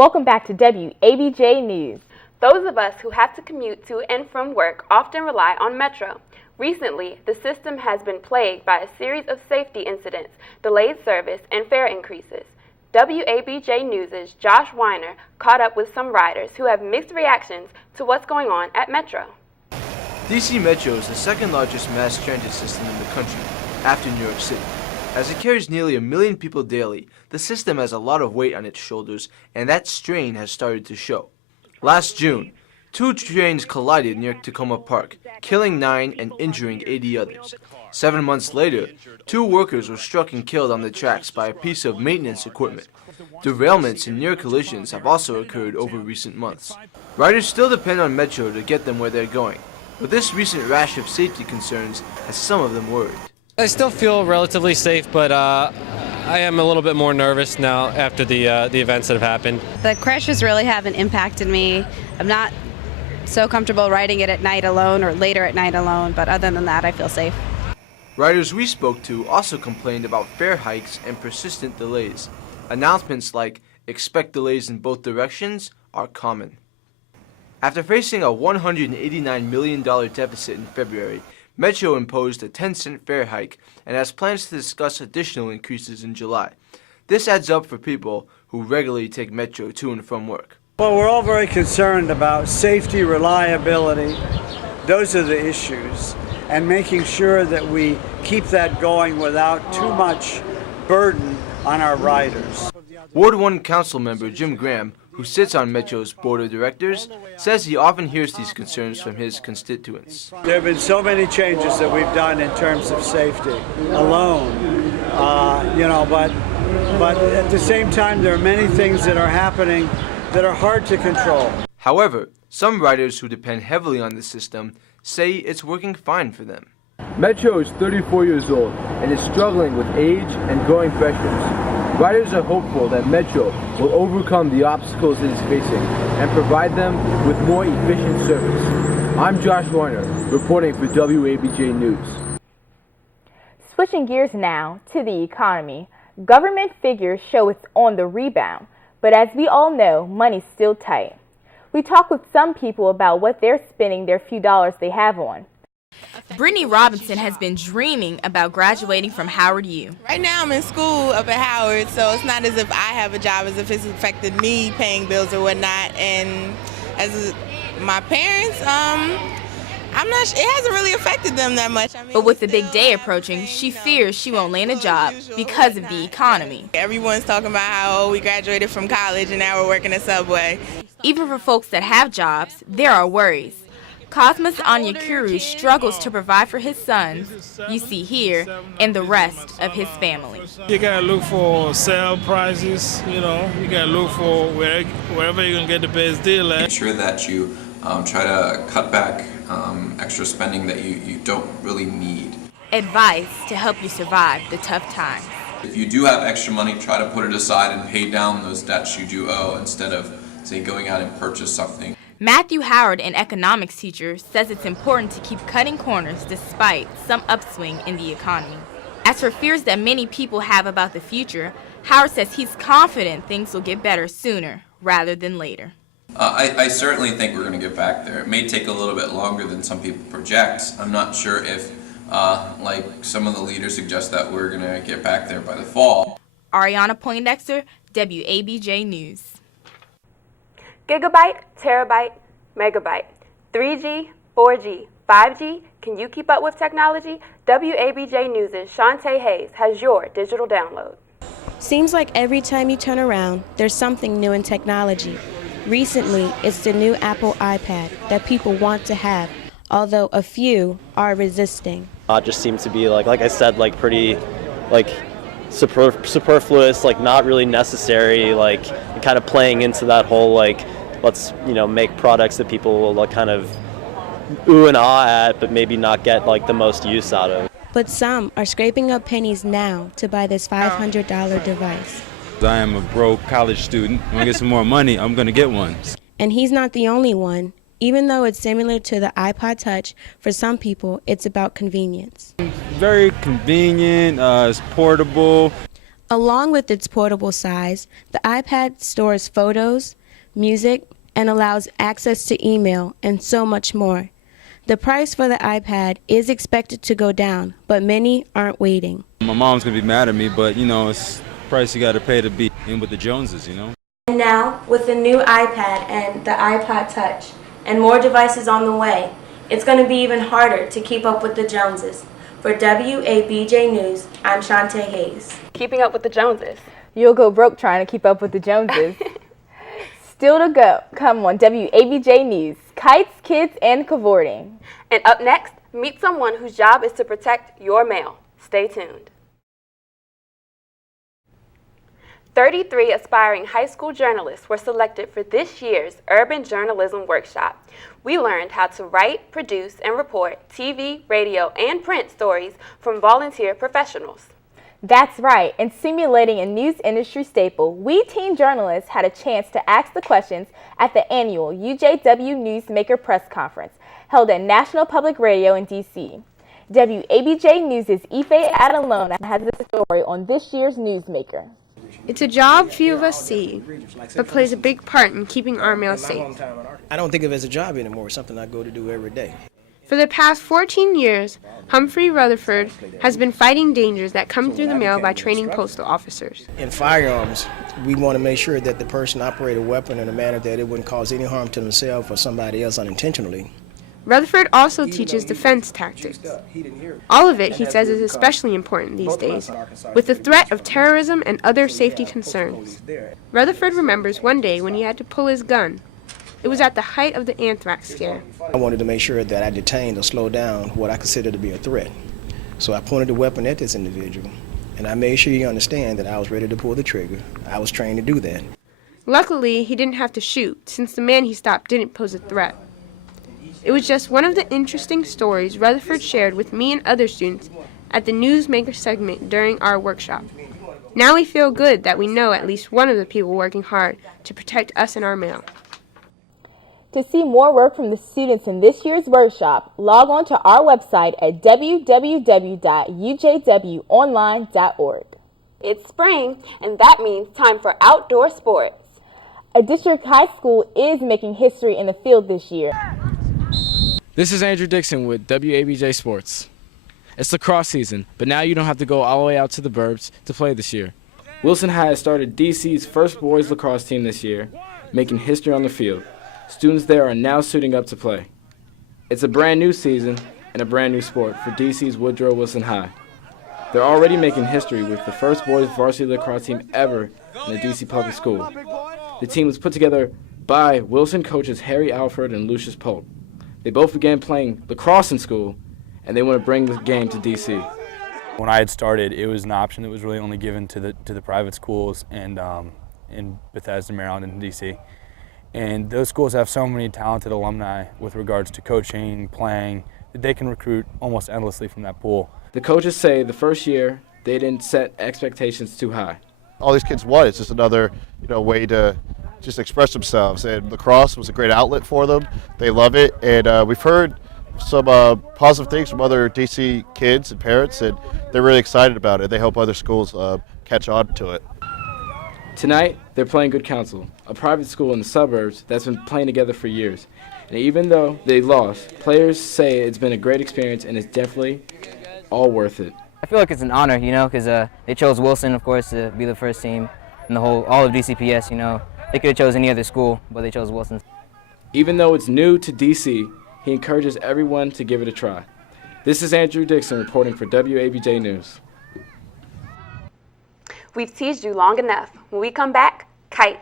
Welcome back to WABJ News. Those of us who have to commute to and from work often rely on Metro. Recently, the system has been plagued by a series of safety incidents, delayed service, and fare increases. WABJ News' Josh Weiner caught up with some riders who have mixed reactions to what's going on at Metro. DC Metro is the second largest mass transit system in the country, after New York City. As it carries nearly 1 million people daily, the system has a lot of weight on its shoulders, and that strain has started to show. Last June, 2 trains collided near Tacoma Park, killing 9 and injuring 80 others. 7 months later, 2 workers were struck and killed on the tracks by a piece of maintenance equipment. Derailments and near collisions have also occurred over recent months. Riders still depend on Metro to get them where they're going, but this recent rash of safety concerns has some of them worried. I still feel relatively safe, but I am a little bit more nervous now after the events that have happened. The crashes really haven't impacted me. I'm not so comfortable riding it at night alone or later at night alone, but other than that, I feel safe. Riders we spoke to also complained about fare hikes and persistent delays. Announcements like "expect delays in both directions" are common. After facing a $189 million deficit in February, Metro imposed a 10-cent fare hike and has plans to discuss additional increases in July. This adds up for people who regularly take Metro to and from work. Well, we're all very concerned about safety, reliability. Those are the issues. And making sure that we keep that going without too much burden on our riders. Ward 1 Council member Jim Graham, who sits on Metro's board of directors, says he often hears these concerns from his constituents. There have been so many changes that we've done in terms of safety alone, but at the same time there are many things that are happening that are hard to control. However, some riders who depend heavily on the system say it's working fine for them. Metro is 34 years old and is struggling with age and growing pressures. Riders are hopeful that Metro will overcome the obstacles it is facing and provide them with more efficient service. I'm Josh Weiner, reporting for WABJ News. Switching gears now to the economy. Government figures show it's on the rebound, but as we all know, money's still tight. We talk with some people about what they're spending their few dollars they have on. Brittany Robinson has been dreaming about graduating from Howard U. Right now I'm in school up at Howard, so it's not as if I have a job, as if it's affected me paying bills or whatnot. And as my parents, I'm not. It hasn't really affected them that much. But with the big day approaching, she fears she won't land a job because of the economy. Everyone's talking about how we graduated from college and now we're working at Subway. Even for folks that have jobs, there are worries. Cosmas Anyakuru struggles to provide for his sons, you see here, and the rest of his family. You gotta look for sale prices, you gotta look for wherever you can get the best deal at. Make sure that you try to cut back extra spending that you don't really need. Advice to help you survive the tough times. If you do have extra money, try to put it aside and pay down those debts you do owe instead of, say, going out and purchase something. Matthew Howard, an economics teacher, says it's important to keep cutting corners despite some upswing in the economy. As for fears that many people have about the future, Howard says he's confident things will get better sooner rather than later. I certainly think we're going to get back there. It may take a little bit longer than some people project. I'm not sure if, like some of the leaders suggest, that we're going to get back there by the fall. Ariana Poindexter, WABJ News. Gigabyte, terabyte, megabyte, 3G, 4G, 5G. Can you keep up with technology? WABJ News' Shantae Hayes has your digital download. Seems like every time you turn around, there's something new in technology. Recently, it's the new Apple iPad that people want to have, although a few are resisting. It just seems to be, like I said, pretty, superfluous, not really necessary, kind of playing into that whole, let's, make products that people will kind of ooh and ah at, but maybe not get, the most use out of. But some are scraping up pennies now to buy this $500 device. I am a broke college student. When I get some more money, I'm going to get one. And he's not the only one. Even though it's similar to the iPod Touch, for some people, it's about convenience. Very convenient, it's portable. Along with its portable size, the iPad stores photos, music, and allows access to email and so much more. The price for the iPad is expected to go down, but many aren't waiting. My mom's gonna be mad at me, but it's the price you gotta pay to be in with the Joneses. And now, with the new iPad and the iPod Touch, and more devices on the way, it's going to be even harder to keep up with the Joneses. For WABJ News, I'm Shantae Hayes. Keeping up with the Joneses. You'll go broke trying to keep up with the Joneses. Still to go, come on WABJ News, kites, kids, and cavorting. And up next, meet someone whose job is to protect your mail. Stay tuned. 33 aspiring high school journalists were selected for this year's Urban Journalism Workshop. We learned how to write, produce, and report TV, radio, and print stories from volunteer professionals. That's right, in simulating a news industry staple, we teen journalists had a chance to ask the questions at the annual UJW Newsmaker Press Conference held at National Public Radio in D.C. WABJ News' Ife Adelona has a story on this year's Newsmaker. It's a job few of us see, but plays a big part in keeping our mail safe. I don't think of it as a job anymore. It's something I go to do every day. For the past 14 years, Humphrey Rutherford has been fighting dangers that come through the mail by training postal officers. In firearms, we want to make sure that the person operated a weapon in a manner that it wouldn't cause any harm to themselves or somebody else unintentionally. Rutherford also teaches defense tactics. All of it, he says, is especially important these days, with the threat of terrorism and other safety concerns. Rutherford remembers one day when he had to pull his gun. It was at the height of the anthrax scare. I wanted to make sure that I detained or slowed down what I considered to be a threat. So I pointed the weapon at this individual, and I made sure you understand that I was ready to pull the trigger. I was trained to do that. Luckily, he didn't have to shoot, since the man he stopped didn't pose a threat. It was just one of the interesting stories Rutherford shared with me and other students at the Newsmaker segment during our workshop. Now we feel good that we know at least one of the people working hard to protect us and our mail. To see more work from the students in this year's workshop, log on to our website at www.ujwonline.org. It's spring, and that means time for outdoor sports. A district high school is making history in the field this year. This is Andrew Dixon with WABJ Sports. It's lacrosse season, but now you don't have to go all the way out to the burbs to play this year. Wilson High has started DC's first boys lacrosse team this year, making history on the field. Students there are now suiting up to play. It's a brand new season and a brand new sport for DC's Woodrow Wilson High. They're already making history with the first boys varsity lacrosse team ever in a DC public school. The team was put together by Wilson coaches Harry Alford and Lucius Polk. They both began playing lacrosse in school, and they want to bring the game to DC. When I had started, it was an option that was really only given to the private schools and in Bethesda, Maryland, and DC. And those schools have so many talented alumni with regards to coaching, playing, that they can recruit almost endlessly from that pool. The coaches say the first year they didn't set expectations too high. All these kids want, it's just another way to just express themselves, and lacrosse was a great outlet for them. They love it, and we've heard some positive things from other DC kids and parents, and they're really excited about it. They hope other schools catch on to it. Tonight, they're playing Good Counsel, a private school in the suburbs that's been playing together for years. And even though they lost, players say it's been a great experience and it's definitely all worth it. I feel like it's an honor, because they chose Wilson, of course, to be the first team in all of DCPS, They could have chosen any other school, but they chose Wilson. Even though it's new to DC, he encourages everyone to give it a try. This is Andrew Dixon reporting for WABJ News. We've teased you long enough. When we come back, kite.